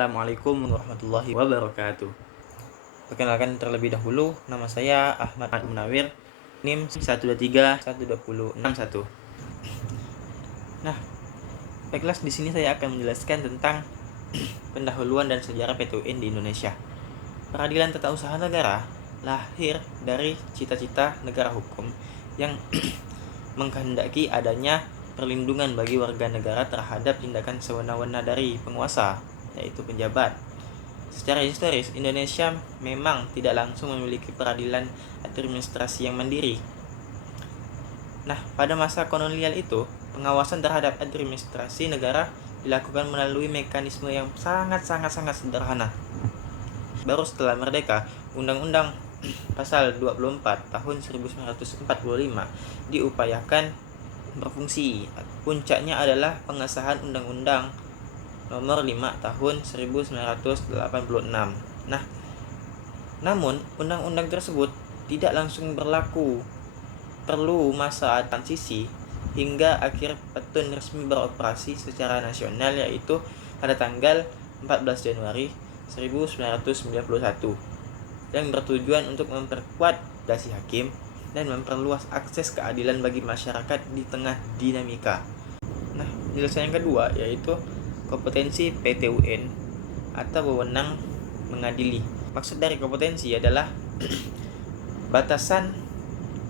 Assalamualaikum warahmatullahi wabarakatuh. Perkenalkan terlebih dahulu, nama saya Ahmad Munawir, NIM 123120161. Nah, baiklah, di sini saya akan menjelaskan tentang pendahuluan dan sejarah PT UN di Indonesia. Peradilan Tata Usaha Negara lahir dari cita-cita negara hukum yang menghendaki adanya perlindungan bagi warga negara terhadap tindakan sewenang-wenang dari penguasa, yaitu penjabat. Secara historis, Indonesia memang tidak langsung memiliki peradilan administrasi yang mandiri. Nah, pada masa kolonial itu, pengawasan terhadap administrasi negara dilakukan melalui mekanisme yang sangat sederhana. Baru setelah merdeka, Undang-Undang Pasal 24 tahun 1945 diupayakan berfungsi. Puncaknya adalah pengesahan Undang-Undang Nomor 5 Tahun 1986. Nah, namun undang-undang tersebut tidak langsung berlaku. Perlu masa transisi hingga akhir Petun resmi beroperasi secara nasional, yaitu pada tanggal 14 Januari 1991, yang bertujuan untuk memperkuat dasi hakim dan memperluas akses keadilan bagi masyarakat di tengah dinamika. Nah, penjelasan yang kedua yaitu kompetensi PT UN atau wewenang mengadili. Maksud dari kompetensi adalah batasan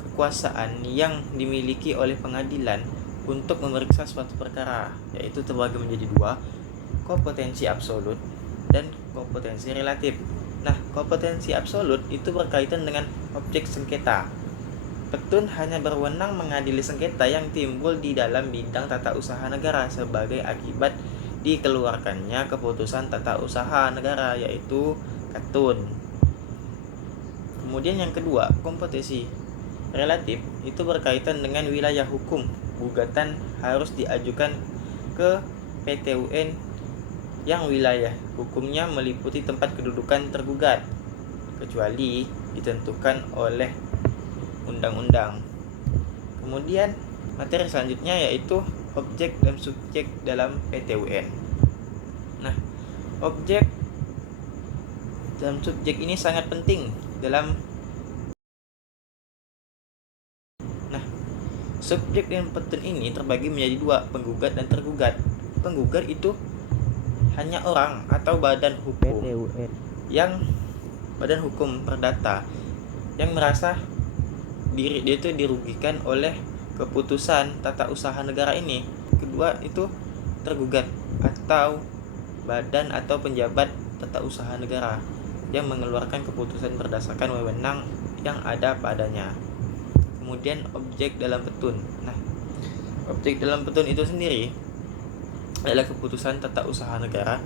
kekuasaan yang dimiliki oleh pengadilan untuk memeriksa suatu perkara, yaitu terbagi menjadi dua, kompetensi absolut dan kompetensi relatif. Nah, kompetensi absolut itu berkaitan dengan objek sengketa. Petun hanya berwenang mengadili sengketa yang timbul di dalam bidang tata usaha negara sebagai akibat dikeluarkannya keputusan tata usaha negara, yaitu Katun. Kemudian yang kedua, kompetensi relatif itu berkaitan dengan wilayah hukum. Gugatan harus diajukan ke PT UN yang wilayah hukumnya meliputi tempat kedudukan tergugat, kecuali ditentukan oleh undang-undang. Kemudian materi selanjutnya yaitu objek dan subjek dalam PT UN. Nah, objek dan subjek ini sangat penting dalam. Nah, subjek dan petun ini terbagi menjadi dua, penggugat dan tergugat. Penggugat itu hanya orang atau badan hukum badan hukum perdata yang merasa diri dia itu dirugikan oleh keputusan tata usaha negara ini. Kedua itu tergugat atau badan atau penjabat tata usaha negara yang mengeluarkan keputusan berdasarkan wewenang yang ada padanya. Kemudian objek dalam petun. Nah, objek dalam petun itu sendiri adalah keputusan tata usaha negara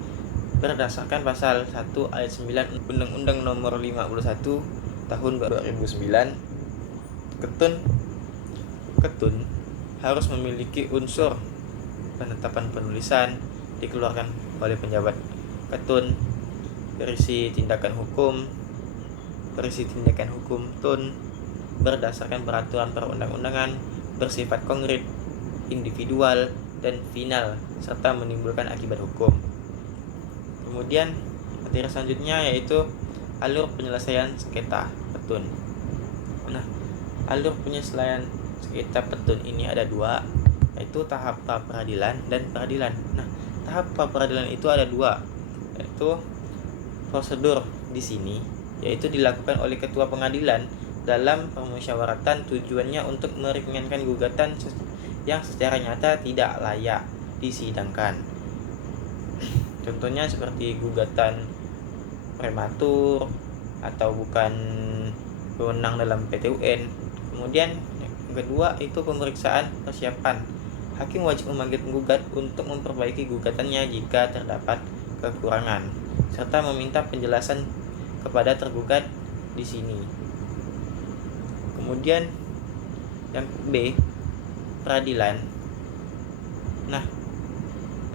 berdasarkan pasal 1 ayat 9 Undang-Undang Nomor 51 tahun 2009. Ketun harus memiliki unsur penetapan penulisan dikeluarkan oleh penjabat. Ketun berisi tindakan hukum tun berdasarkan peraturan perundang-undangan, bersifat konkret, individual dan final, serta menimbulkan akibat hukum. Kemudian materi selanjutnya yaitu alur penyelesaian sengketa petun. Nah, alur penyelesaian sengketa petun ini ada dua, yaitu tahap pra-peradilan dan peradilan. Nah, tahap pra-peradilan itu ada dua, yaitu prosedur di sini yaitu dilakukan oleh ketua pengadilan dalam permusyawaratan, tujuannya untuk meringankan gugatan yang secara nyata tidak layak disidangkan. Contohnya seperti gugatan prematur atau bukan wewenang dalam PT UN. Kemudian yang kedua itu pemeriksaan persiapan. Hakim wajib memanggil penggugat untuk memperbaiki gugatannya jika terdapat kekurangan, serta meminta penjelasan kepada tergugat di sini. Kemudian yang B, peradilan. Nah,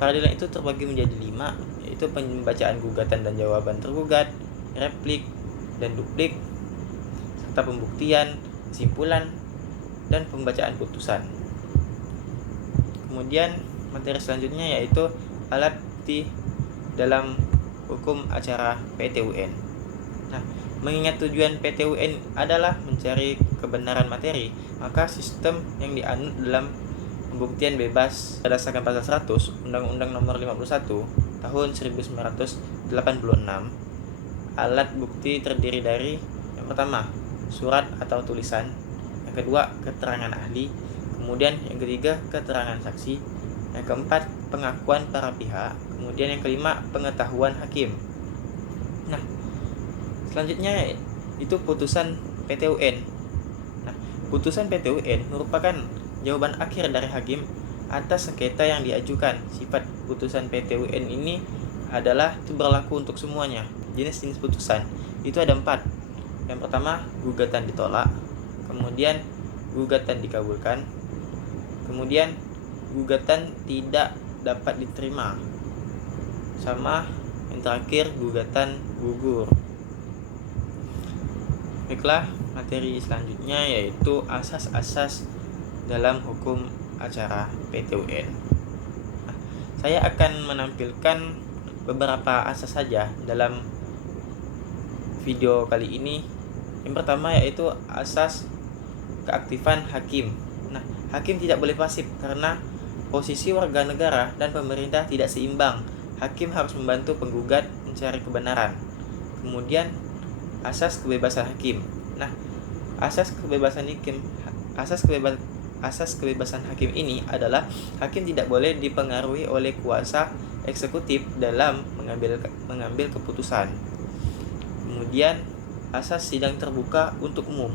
peradilan itu terbagi menjadi 5, yaitu pembacaan gugatan dan jawaban tergugat, replik dan duplik, serta pembuktian, kesimpulan, dan pembacaan putusan. Kemudian materi selanjutnya yaitu alat bukti dalam hukum acara PT UN. Nah, mengingat tujuan PT UN adalah mencari kebenaran materi, maka sistem yang dianut dalam pembuktian bebas berdasarkan pasal 100 Undang-Undang Nomor 51 Tahun 1986, alat bukti terdiri dari yang pertama, surat atau tulisan, yang kedua, keterangan ahli, kemudian yang ketiga, keterangan saksi, yang keempat, pengakuan para pihak, kemudian yang kelima, pengetahuan hakim. Nah, selanjutnya itu putusan PT UN. Nah, putusan PT UN merupakan jawaban akhir dari hakim atas sengketa yang diajukan. Sifat putusan PT UN ini adalah itu berlaku untuk semuanya. Jenis-jenis putusan itu ada 4. Yang pertama, gugatan ditolak, kemudian gugatan dikabulkan, kemudian gugatan tidak dapat diterima, sama yang terakhir gugatan gugur. Baiklah, materi selanjutnya yaitu asas-asas dalam hukum acara PT UN. Nah, saya akan menampilkan beberapa asas saja dalam video kali ini. Yang pertama yaitu asas keaktifan hakim. Nah, hakim tidak boleh pasif karena posisi warga negara dan pemerintah tidak seimbang. Hakim harus membantu penggugat mencari kebenaran. Kemudian asas kebebasan hakim. Nah, asas kebebasan hakim ini adalah hakim tidak boleh dipengaruhi oleh kuasa eksekutif dalam mengambil keputusan. Kemudian asas sidang terbuka untuk umum.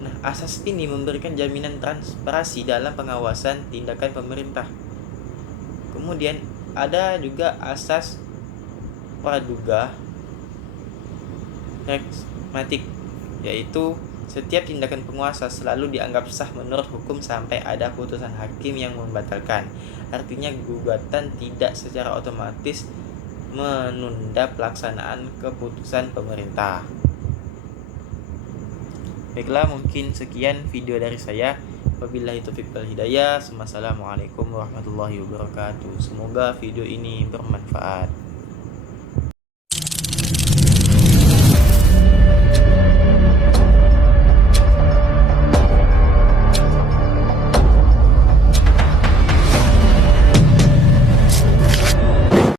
Nah, asas ini memberikan jaminan transparansi dalam pengawasan tindakan pemerintah. Kemudian ada juga asas praduga pragmatik, yaitu setiap tindakan penguasa selalu dianggap sah menurut hukum sampai ada putusan hakim yang membatalkan. Artinya gugatan tidak secara otomatis menunda pelaksanaan keputusan pemerintah. Baiklah, mungkin sekian video dari saya. Wabillahi taufiq wal hidayah. Wassalamualaikum warahmatullahi wabarakatuh. Semoga video ini bermanfaat.